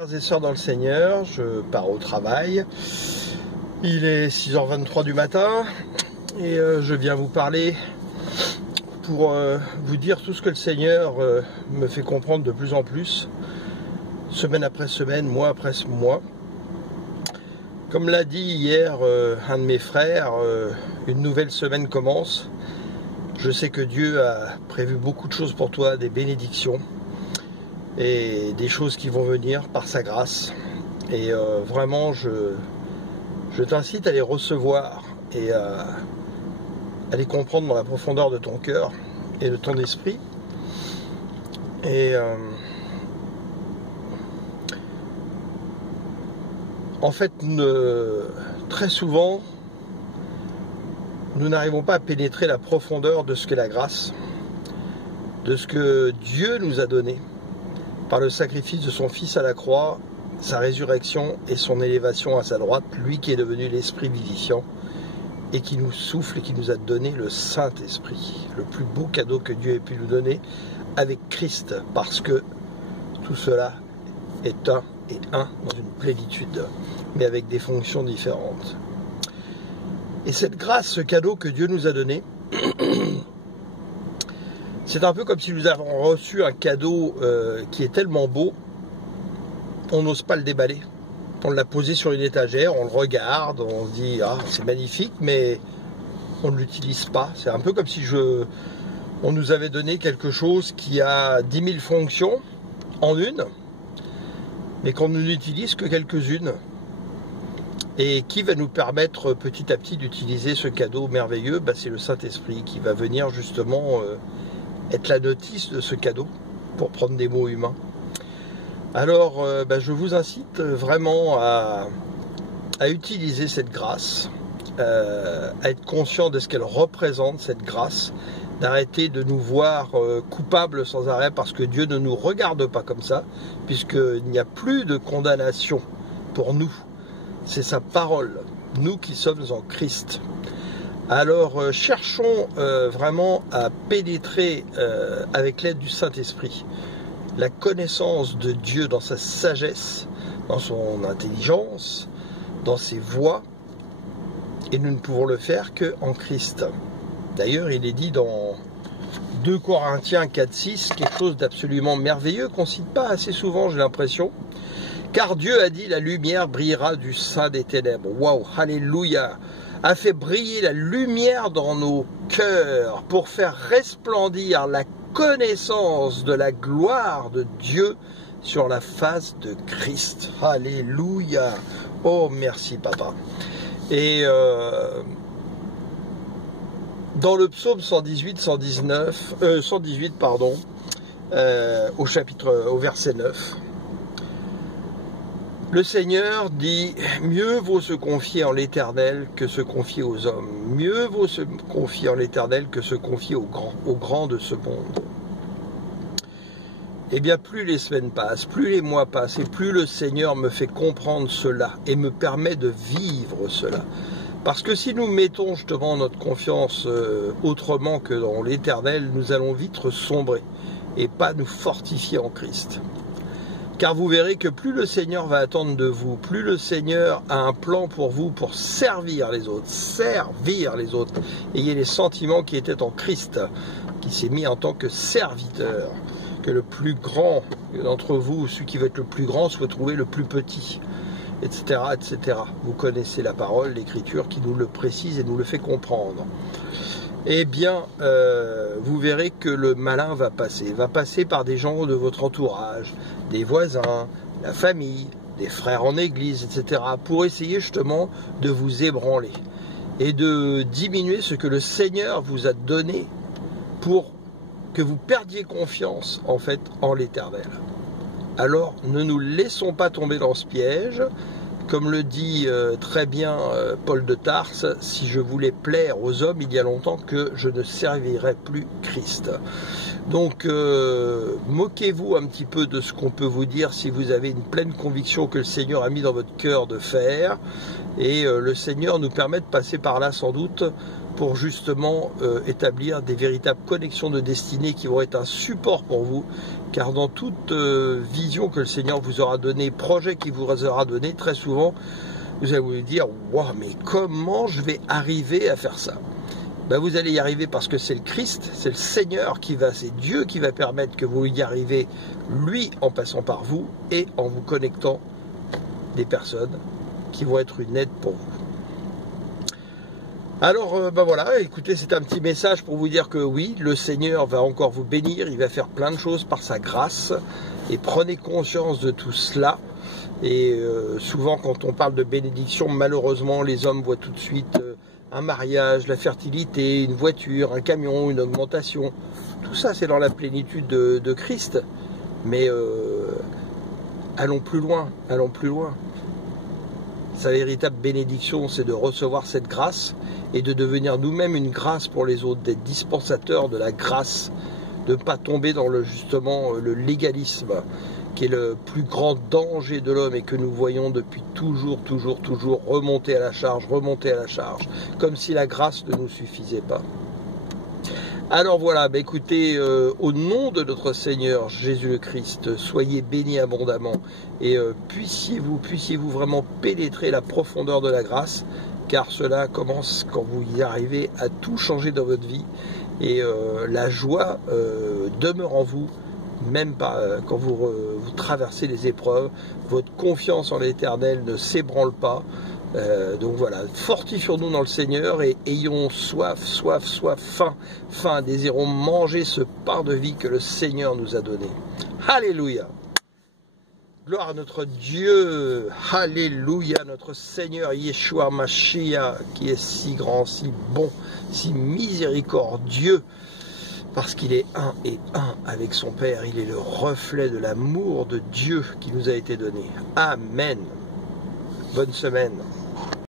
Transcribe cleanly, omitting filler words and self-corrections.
Frères et sœurs dans le Seigneur, je pars au travail. Il est 6h23 du matin et je viens vous parler pour vous dire tout ce que le Seigneur me fait comprendre de plus en plus, semaine après semaine, mois après mois. Comme l'a dit hier un de mes frères, une nouvelle semaine commence. Je sais que Dieu a prévu beaucoup de choses pour toi, des bénédictions et des choses qui vont venir par sa grâce. Et vraiment, je t'incite à les recevoir et à les comprendre dans la profondeur de ton cœur et de ton esprit. Et en fait, très souvent, nous n'arrivons pas à pénétrer la profondeur de ce qu'est la grâce, de ce que Dieu nous a donné par le sacrifice de son Fils à la croix, sa résurrection et son élévation à sa droite, lui qui est devenu l'Esprit vivifiant et qui nous souffle et qui nous a donné le Saint-Esprit, le plus beau cadeau que Dieu ait pu nous donner avec Christ, parce que tout cela est un et un dans une plénitude, mais avec des fonctions différentes. Et cette grâce, ce cadeau que Dieu nous a donné, c'est un peu comme si nous avons reçu un cadeau qui est tellement beau, on n'ose pas le déballer. On l'a posé sur une étagère, on le regarde, on se dit « Ah, c'est magnifique », mais on ne l'utilise pas. C'est un peu comme si on nous avait donné quelque chose qui a 10 000 fonctions en une, mais qu'on ne n'utilise que quelques-unes. Et qui va nous permettre petit à petit d'utiliser ce cadeau merveilleux? C'est le Saint-Esprit qui va venir justement être la notice de ce cadeau, pour prendre des mots humains. Alors, je vous incite vraiment à utiliser cette grâce, à être conscient de ce qu'elle représente, cette grâce, d'arrêter de nous voir coupables sans arrêt, parce que Dieu ne nous regarde pas comme ça, puisqu'il n'y a plus de condamnation pour nous. C'est sa parole, nous qui sommes en Christ. Alors cherchons vraiment à pénétrer avec l'aide du Saint-Esprit la connaissance de Dieu dans sa sagesse, dans son intelligence, dans ses voies, et nous ne pouvons le faire qu'en Christ. D'ailleurs, il est dit dans 2 Corinthiens 4,6, quelque chose d'absolument merveilleux qu'on ne cite pas assez souvent, j'ai l'impression. Car Dieu a dit, la lumière brillera du sein des ténèbres. Waouh, alléluia! A fait briller la lumière dans nos cœurs pour faire resplendir la connaissance de la gloire de Dieu sur la face de Christ. Alléluia! Oh, merci, Papa. Et dans le psaume 118, au verset 9, le Seigneur dit « Mieux vaut se confier en l'Éternel que se confier aux hommes. Mieux vaut se confier en l'Éternel que se confier aux grands de ce monde. » Eh bien, plus les semaines passent, plus les mois passent, et plus le Seigneur me fait comprendre cela et me permet de vivre cela. Parce que si nous mettons justement notre confiance autrement que dans l'Éternel, nous allons vite sombrer et pas nous fortifier en Christ. Car vous verrez que plus le Seigneur va attendre de vous, plus le Seigneur a un plan pour vous pour servir les autres. Ayez les sentiments qui étaient en Christ, qui s'est mis en tant que serviteur. Que le plus grand d'entre vous, celui qui veut être le plus grand, soit trouvé le plus petit, etc., etc. Vous connaissez la parole, l'Écriture qui nous le précise et nous le fait comprendre. Eh bien, vous verrez que le malin va passer par des gens de votre entourage, des voisins, la famille, des frères en église, etc., pour essayer justement de vous ébranler et de diminuer ce que le Seigneur vous a donné pour que vous perdiez confiance, en fait, en l'Éternel. Alors, ne nous laissons pas tomber dans ce piège. Comme le dit très bien Paul de Tarse, si je voulais plaire aux hommes, il y a longtemps que je ne servirais plus Christ. Donc, moquez-vous un petit peu de ce qu'on peut vous dire si vous avez une pleine conviction que le Seigneur a mis dans votre cœur de faire. Et le Seigneur nous permet de passer par là sans doute pour justement établir des véritables connexions de destinée qui vont être un support pour vous, car dans toute vision que le Seigneur vous aura donnée, projet qu'il vous aura donné, très souvent, vous allez vous dire « Wow, mais comment je vais arriver à faire ça ?» Ben, vous allez y arriver parce que c'est le Christ, c'est le Seigneur c'est Dieu qui va permettre que vous y arrivez, lui en passant par vous et en vous connectant des personnes qui vont être une aide pour vous. Alors, ben voilà, écoutez, c'est un petit message pour vous dire que oui, le Seigneur va encore vous bénir, il va faire plein de choses par sa grâce, et prenez conscience de tout cela. Et souvent, quand on parle de bénédiction, malheureusement, les hommes voient tout de suite un mariage, la fertilité, une voiture, un camion, une augmentation. Tout ça, c'est dans la plénitude de Christ. Mais allons plus loin, allons plus loin. Sa véritable bénédiction, c'est de recevoir cette grâce et de devenir nous-mêmes une grâce pour les autres, d'être dispensateurs de la grâce, de ne pas tomber dans justement le légalisme, qui est le plus grand danger de l'homme et que nous voyons depuis toujours remonter à la charge, comme si la grâce ne nous suffisait pas. Alors voilà, bah écoutez, au nom de notre Seigneur Jésus le Christ, soyez bénis abondamment et puissiez-vous vraiment pénétrer la profondeur de la grâce, car cela commence quand vous y arrivez à tout changer dans votre vie et la joie demeure en vous, même quand vous traversez les épreuves, votre confiance en l'Éternel ne s'ébranle pas. Donc voilà, fortifions-nous dans le Seigneur et ayons soif, faim, désirons manger ce pain de vie que le Seigneur nous a donné. Alléluia! Gloire à notre Dieu, alléluia, notre Seigneur Yeshua Mashiach, qui est si grand, si bon, si miséricordieux, parce qu'il est un et un avec son Père, il est le reflet de l'amour de Dieu qui nous a été donné. Amen. Bonne semaine.